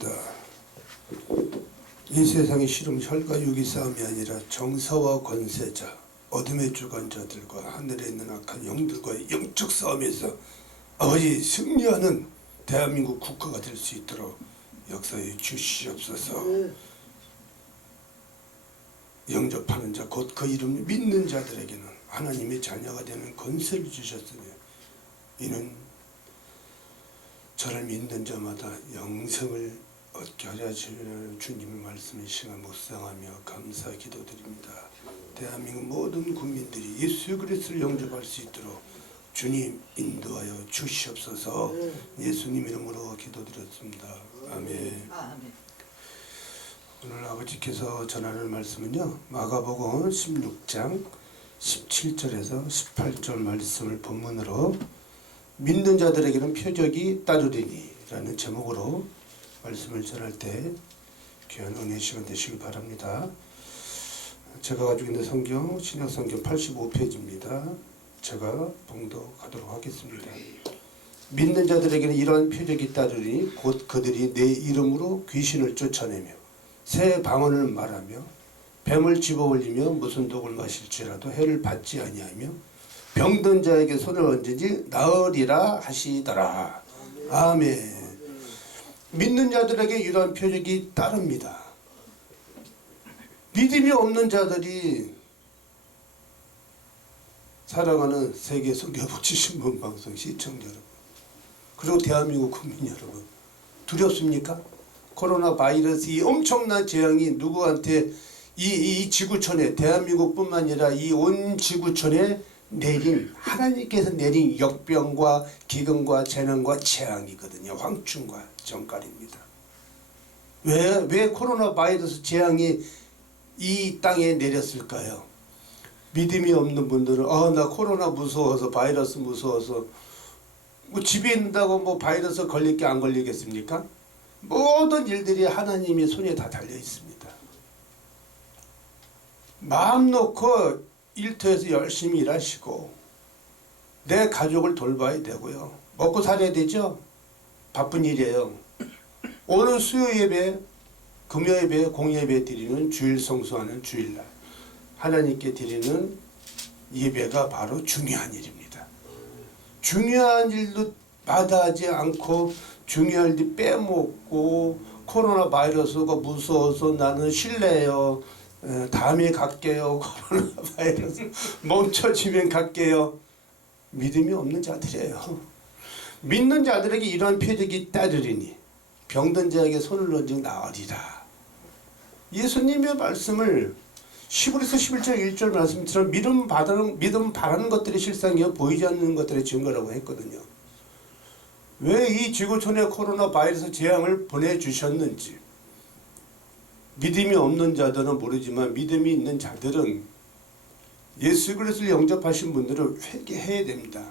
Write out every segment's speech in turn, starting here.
기도드립니다. 이 세상의 시름 혈과 육의 싸움이 아니라 정사와 권세자, 어둠의 주관자들과 하늘에 있는 악한 영들과의 영적 싸움에서 아버지 승리하는 대한민국 국가가 될 수 있도록 역사에 주시옵소서. 영접하는 자, 곧 그 이름을 믿는 자들에게는 하나님의 자녀가 되는 권세를 주셨으며 이는 저를 믿는 자마다 영생을 얻게 하려 주시는 주님의 말씀을 시간 묵상하며 감사 기도드립니다. 대한민국 모든 국민들이 예수 그리스도를 영접할 수 있도록 주님 인도하여 주시옵소서. 예수님 이름으로 기도드렸습니다. 아멘. 오늘 아버지께서 전하는 말씀은요, 마가복음 16장 17절에서 18절 말씀을 본문으로 믿는 자들에게는 표적이 따르리니 라는 제목으로 말씀을 전할 때 귀한 은혜 시간 되시길 바랍니다. 제가 가지고 있는 성경 신약성경 85페이지입니다. 제가 봉독하도록 하겠습니다. 믿는 자들에게는 이러한 표적이 따르리니 곧 그들이 내 이름으로 귀신을 쫓아내며 새 방언을 말하며 뱀을 집어올리며 무슨 독을 마실지라도 해를 받지 아니하며 병든 자에게 손을 얹으니 나으리라 하시더라. 아멘. 믿는 자들에게 이러한 표적이 따릅니다. 믿음이 없는 자들이 사랑하는 세계 선교복지 신문 방송 시청자 여러분, 그리고 대한민국 국민 여러분, 두렵습니까? 코로나 바이러스 이 엄청난 재앙이 누구한테 이 지구촌에, 대한민국뿐만 아니라 이 온 지구촌에 내린, 하나님께서 내린 역병과 기근과 재난과 재앙이거든요. 황충과 정갈입니다. 왜 코로나 바이러스 재앙이 이 땅에 내렸을까요? 믿음이 없는 분들은 나 코로나 무서워서, 바이러스 무서워서, 뭐 집에 있는다고 뭐 바이러스 걸릴 게 안 걸리겠습니까? 모든 일들이 하나님의 손에 다 달려 있습니다. 마음 놓고 일터에서 열심히 일하시고 내 가족을 돌봐야 되고요. 먹고 살아야 되죠. 바쁜 일이에요. 오늘 수요 예배, 금요 예배, 공예 예배 드리는 주일 성수하는 주일날 하나님께 드리는 예배가 바로 중요한 일입니다. 중요한 일도 마다하지 않고 중요한 일 빼먹고 코로나 바이러스가 무서워서 나는 쉴래요. 다음에 갈게요. 코로나 바이러스 멈춰지면 갈게요. 믿음이 없는 자들이에요. 믿는 자들에게 이러한 표적이 따르리니 병든 자에게 손을 얹으면 나으리라. 예수님의 말씀을 히브리서 11장 1절 말씀처럼 믿음 바라는 것들이 실상이요 보이지 않는 것들의 증거라고 했거든요. 왜 이 지구촌에 코로나 바이러스 재앙을 보내주셨는지 믿음이 없는 자들은 모르지만 믿음이 있는 자들은 예수 그리스도를 영접하신 분들은 회개해야 됩니다.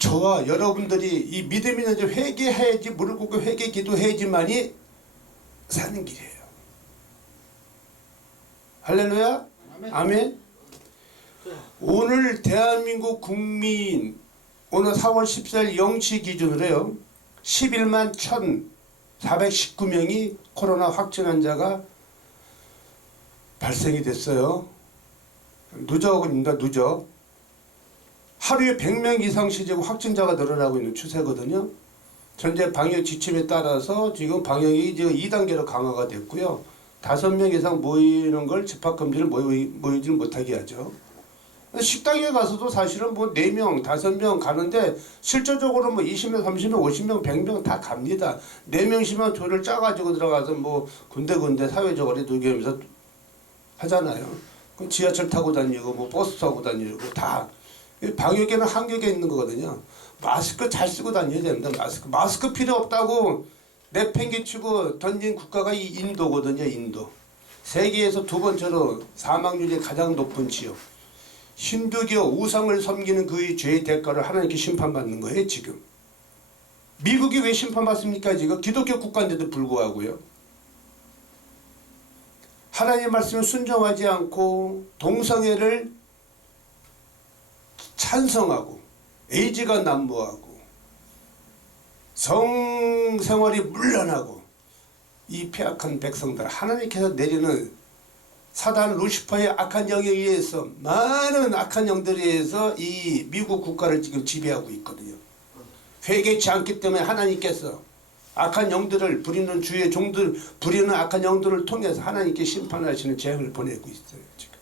저와 여러분들이 이 믿음 있는 자 회개해야지, 무릎 꿇고 회개 기도해야지만이 사는 길이에요. 할렐루야. 아멘. 오늘 대한민국 국민 오늘 4월 14일 0시 기준으로요 11만 1,419명이 코로나 확진 환자가 발생이 됐어요. 누적입니다. 누적. 하루에 100명 이상 시제고 확진자가 늘어나고 있는 추세거든요. 현재 방역 지침에 따라서 지금 방역이 이제 2단계로 강화가 됐고요. 5명 이상 모이는 걸 집합금지를 모이지 못하게 하죠. 식당에 가서도 사실은 뭐 4명, 5명 가는데 실질적으로 뭐 20명, 30명, 50명, 100명 다 갑니다. 4명씩만 조를 짜가지고 들어가서 뭐 군데군데 사회적으로 누기면서 하잖아요. 지하철 타고 다니고 뭐 버스 타고 다니고 다. 방역에는 한계가 있는 거거든요. 마스크 잘 쓰고 다녀야 됩니다. 마스크 필요 없다고 내팽개치고 던진 국가가 이 인도거든요. 인도. 세계에서 2번째로 사망률이 가장 높은 지역. 힌두교 우상을 섬기는 그의 죄의 대가를 하나님께 심판받는 거예요. 지금 미국이 왜 심판받습니까? 지금 기독교 국가인데도 불구하고요. 하나님의 말씀을 순종하지 않고 동성애를 찬성하고 에이즈가 난무하고 성생활이 문란하고 이 폐악한 백성들, 하나님께서 내리는 사단 루시퍼의 악한 영에 의해서 많은 악한 영들에 의해서 이 미국 국가를 지금 지배하고 있거든요. 회개치 않기 때문에 하나님께서 악한 영들을 부리는 주의 종들 부리는 악한 영들을 통해서 하나님께 심판하시는 재앙을 보내고 있어요. 지금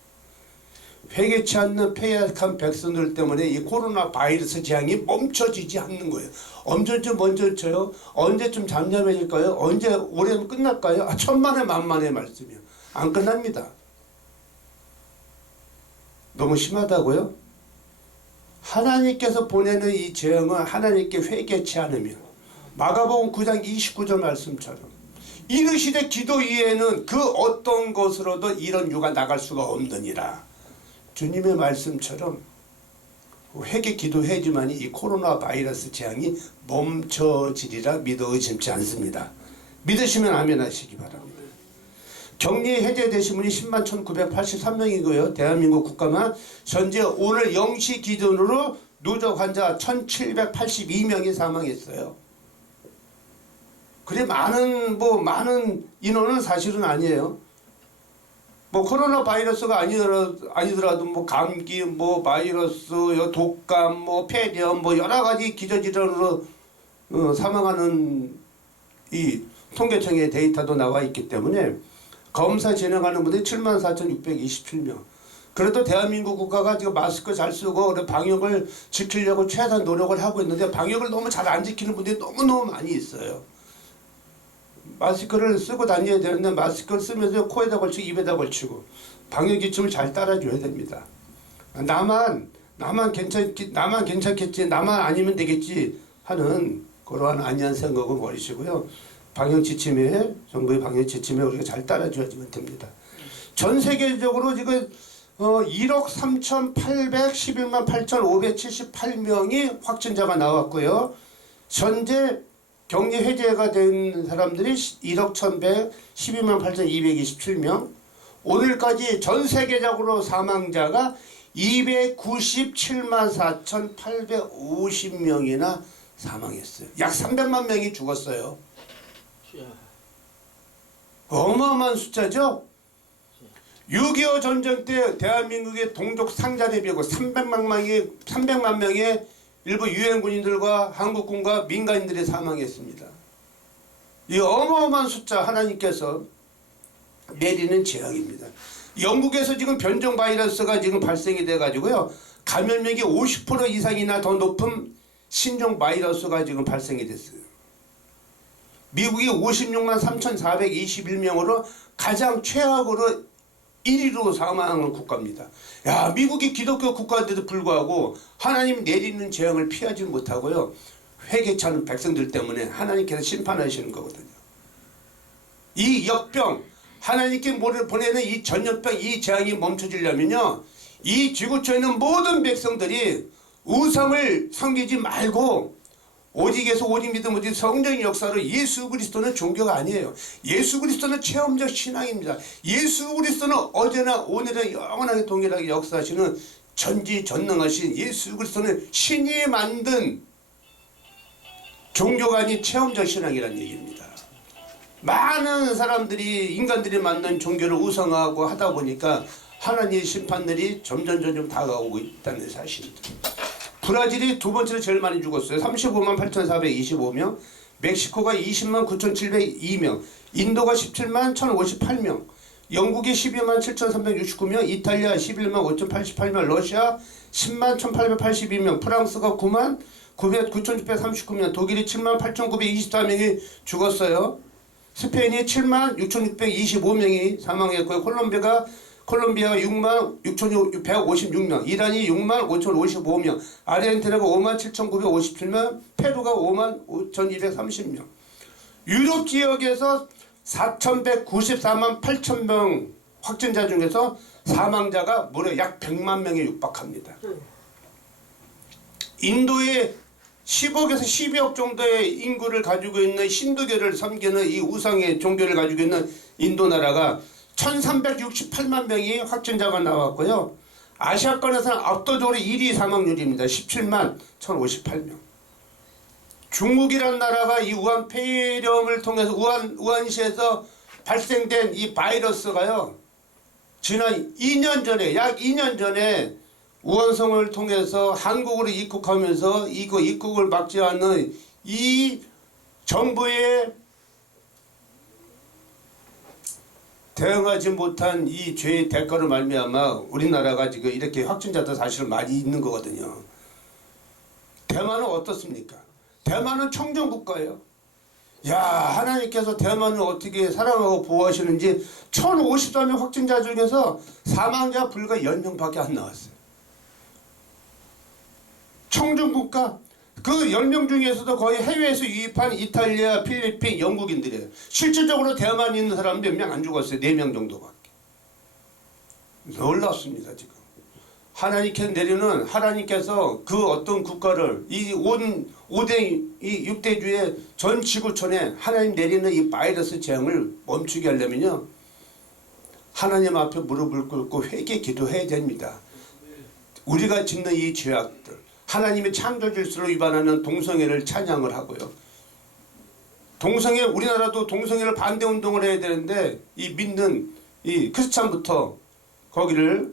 회개치 않는 폐악한 백성들 때문에 이 코로나 바이러스 재앙이 멈춰지지 않는 거예요. 언제쯤 멈춰져요? 언제쯤 잠잠해질까요? 언제 올해는 끝날까요? 천만의 만만의 말씀이요. 안 끝납니다. 너무 심하다고요? 하나님께서 보내는 이 재앙은 하나님께 회개치 않으면 마가복음 9장 29절 말씀처럼 이르시되 기도 이외에는 그 어떤 것으로도 이런 유가 나갈 수가 없느니라. 주님의 말씀처럼 회개 기도해야지만 이 코로나 바이러스 재앙이 멈춰지리라 믿어 의심치 않습니다. 믿으시면 아멘 하시기 바랍니다. 격리 해제되신 분이 10만 1983명이고요. 대한민국 국가만 현재 오늘 0시 기준으로 누적 환자 1782명이 사망했어요. 그래 많은 인원은 사실은 아니에요. 코로나 바이러스가 아니더라도 감기, 바이러스, 독감, 폐렴, 여러 가지 기저질환으로 사망하는 이 통계청의 데이터도 나와 있기 때문에 검사 진행하는 분들이 74,627명. 그래도 대한민국 국가가 지금 마스크 잘 쓰고 방역을 지키려고 최대한 노력을 하고 있는데 방역을 너무 잘 안 지키는 분들이 너무너무 많이 있어요. 마스크를 쓰고 다녀야 되는데 마스크를 쓰면서 코에다 걸치고 입에다 걸치고 방역 지침을 잘 따라줘야 됩니다. 나만 괜찮겠지, 나만 아니면 되겠지 하는 그러한 안이한 생각은 버리시고요. 방역 지침에, 정부의 방역 지침에 우리가 잘 따라줘야지만 됩니다. 전 세계적으로 지금 1억 3,811만 8,578명이 확진자가 나왔고요. 현재 격리 해제가 된 사람들이 1억 1,112만 8,227명. 오늘까지 전 세계적으로 사망자가 297만 4,850명이나 사망했어요. 약 300만 명이 죽었어요. 어마어마한 숫자죠. 6.25 전쟁 때 대한민국의 동족 상잔에 비하고 300만 명의 일부 유엔군인들과 한국군과 민간인들이 사망했습니다. 이 어마어마한 숫자 하나님께서 내리는 재앙입니다. 영국에서 지금 변종 바이러스가 지금 발생이 돼가지고요. 감염력이 50% 이상이나 더 높은 신종 바이러스가 지금 발생이 됐어요. 미국이 56만 3,421명으로 가장 최악으로 1위로 사망하는 국가입니다. 야, 미국이 기독교 국가인데도 불구하고 하나님 내리는 재앙을 피하지 못하고요. 회개치 않은 백성들 때문에 하나님께서 심판하시는 거거든요. 이 역병, 하나님께 보내는 이 전염병, 이 재앙이 멈춰지려면요. 이 지구촌에 있는 모든 백성들이 우상을 섬기지 말고 오직에서 오직 믿음 오직 성령의 역사로 예수 그리스도는 종교가 아니에요. 예수 그리스도는 체험적 신앙입니다. 예수 그리스도는 어제나 오늘은 영원하게 동일하게 역사하시는 전지전능하신 예수 그리스도는 신이 만든 종교가 아닌 체험적 신앙이라는 얘기입니다. 많은 사람들이 인간들이 만든 종교를 우상화하고 하다 보니까 하나님의 심판들이 점점 다가오고 있다는 사실입니다. 브라질이 두 번째로 제일 많이 죽었어요. 35만 8,425명, 멕시코가 20만 9,702명, 인도가 17만 1,058명, 영국이 12만 7,369명, 이탈리아 11만 5,088명, 러시아 10만 1,882명, 프랑스가 9만 9,639명, 독일이 7만 8,924명이 죽었어요. 스페인이 7만 6,625명이 사망했고요. 콜롬비아가 6만 6,156명, 이란이 6만 5,055명, 아르헨티나가 5만 7,957명, 페루가 5만 5,230명. 유럽 지역에서 4,194만 8,000명 확진자 중에서 사망자가 무려 약 100만 명에 육박합니다. 인도의 10억에서 12억 정도의 인구를 가지고 있는 힌두교를 섬기는 이 우상의 종교를 가지고 있는 인도 나라가 1,368만 명이 확진자가 나왔고요. 아시아권에서는 압도적으로 1위 사망률입니다. 17만 1,058명. 중국이라는 나라가 이 우한 폐렴을 통해서 우한시에서 발생된 이 바이러스가요. 지난 2년 전에 약 2년 전에 우한성을 통해서 한국으로 입국하면서 이거 입국을 막지 않는 이 정부의 대응하지 못한 이 죄의 대가로 말미암아 우리나라가 지금 이렇게 확진자도 사실 많이 있는 거거든요. 대만은 어떻습니까? 대만은 청정국가예요. 야, 하나님께서 대만을 어떻게 사랑하고 보호하시는지 1054명 확진자 중에서 사망자 불과 10명밖에 안 나왔어요. 청정국가 그 10명 중에서도 거의 해외에서 유입한 이탈리아, 필리핀, 영국인들이에요. 실질적으로 대만에 있는 사람 몇 명 안 죽었어요. 4명 정도밖에. 놀랍습니다 지금. 하나님께서 내리는 하나님께서 그 어떤 국가를 이 6대주의 전 지구촌에 하나님 내리는 이 바이러스 재앙을 멈추게 하려면요. 하나님 앞에 무릎을 꿇고 회개 기도해야 됩니다. 우리가 짓는 이 죄악들 하나님의 창조 질서를 위반하는 동성애를 찬양을 하고요. 동성애 우리나라도 동성애를 반대 운동을 해야 되는데 이 믿는 이 크리스찬부터 거기를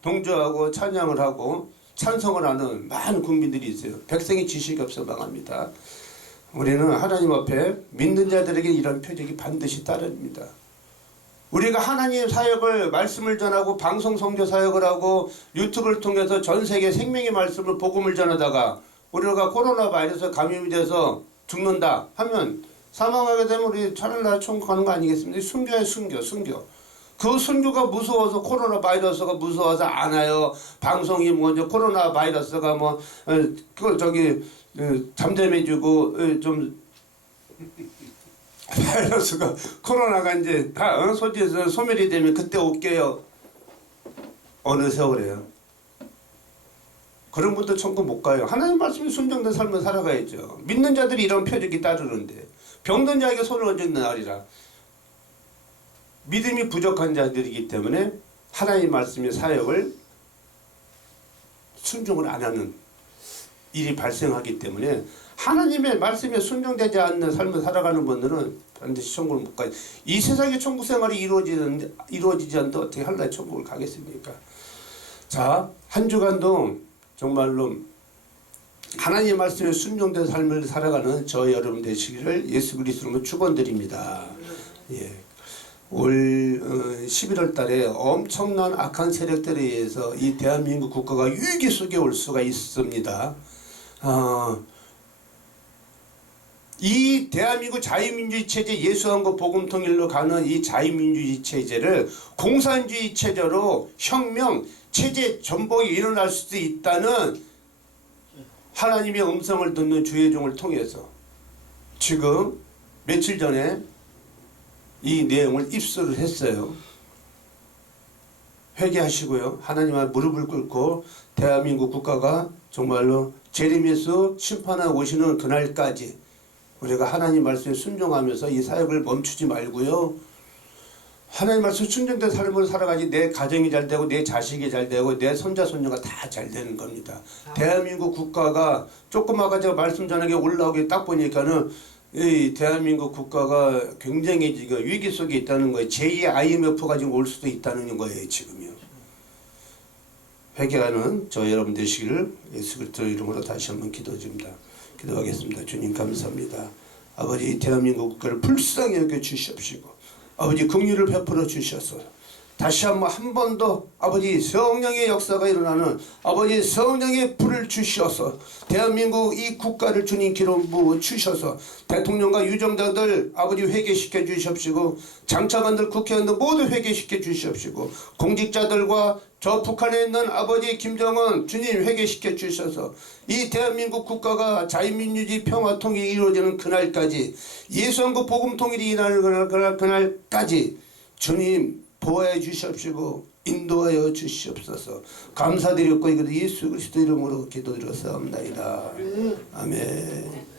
동조하고 찬양을 하고 찬성을 하는 많은 국민들이 있어요. 백성이 지식이 없어 망합니다. 우리는 하나님 앞에 믿는 자들에게 이런 표적이 반드시 따릅니다. 우리가 하나님 사역을 말씀을 전하고 방송 선교 사역을 하고 유튜브를 통해서 전 세계 생명의 말씀을 복음을 전하다가 우리가 코로나 바이러스 감염이 돼서 죽는다 하면 사망하게 되면 우리 하늘나라 천국 가는 거 아니겠습니까? 순교야 순교. 그 순교가 무서워서 코로나 바이러스가 무서워서 안 와요. 방송이 먼저 코로나 바이러스가 뭐 그걸 저기 잠잠해지고 좀 바이러스가 코로나가 이제 다 소지에서 소멸이 되면 그때 올게요. 어느 세월에요. 그런 분들 천국 못 가요. 하나님 말씀이 순종된 삶을 살아가야죠. 믿는 자들이 이런 표적이 따르는데 병든 자에게 손을 얹는 날이라. 믿음이 부족한 자들이기 때문에 하나님 말씀의 사역을 순종을 안 하는 일이 발생하기 때문에 하나님의 말씀에 순종되지 않는 삶을 살아가는 분들은 반드시 천국을 못 가요. 이 세상의 천국 생활이 이루어지지 않는데 어떻게 하나의 천국을 가겠습니까? 자, 한 주간도 정말로 하나님의 말씀에 순종된 삶을 살아가는 저 여러분 되시기를 예수 그리스도로 축원드립니다. 예. 올 11월 달에 엄청난 악한 세력들에 의해서 이 대한민국 국가가 위기 속에 올 수가 있습니다. 이 대한민국 자유민주주의 체제 예수한국 복음통일로 가는 이 자유민주주의 체제를 공산주의 체제로 혁명, 체제 전복이 일어날 수도 있다는 하나님의 음성을 듣는 주의 종을 통해서 지금 며칠 전에 이 내용을 입수를 했어요. 회개하시고요. 하나님 앞에 무릎을 꿇고 대한민국 국가가 정말로 제레미야서 심판하고 오시는 그날까지 우리가 하나님 말씀에 순종하면서 이 사역을 멈추지 말고요. 하나님 말씀 순종된 삶을 살아가지 내 가정이 잘 되고 내 자식이 잘 되고 내 손자 손녀가 다 잘 되는 겁니다. 대한민국 국가가 조금 아까 제가 말씀 전하게 올라오게 딱 보니까는 이 대한민국 국가가 굉장히 지금 위기 속에 있다는 거예요. 제2의 IMF가 지금 올 수도 있다는 거예요. 지금요. 회개하는 저 여러분 되시기를 예수 그리스도 이름으로 다시 한번 기도드립니다. 기도하겠습니다. 주님 감사합니다. 아버지 대한민국 국가를 불쌍히 여겨 주시옵시고 아버지 긍휼을 베풀어 주셔서 다시 한 번 더 아버지 성령의 역사가 일어나는 아버지 성령의 불을 주셔서 대한민국 이 국가를 주님 기름 부어 주셔서 대통령과 유정자들 아버지 회개시켜 주시옵시고 장차관들 국회의원들 모두 회개시켜 주시옵시고 공직자들과 저 북한에 있는 아버지 김정은 주님 회개시켜 주셔서 이 대한민국 국가가 자유민주주의 평화통일이 이루어지는 그날까지 예수한국 복음통일이 일어나는 그날까지 주님 보호해 주시옵시고 인도하여 주시옵소서. 감사드렸고 이것도 예수 그리스도 이름으로 기도드렸사옵나이다. 아멘.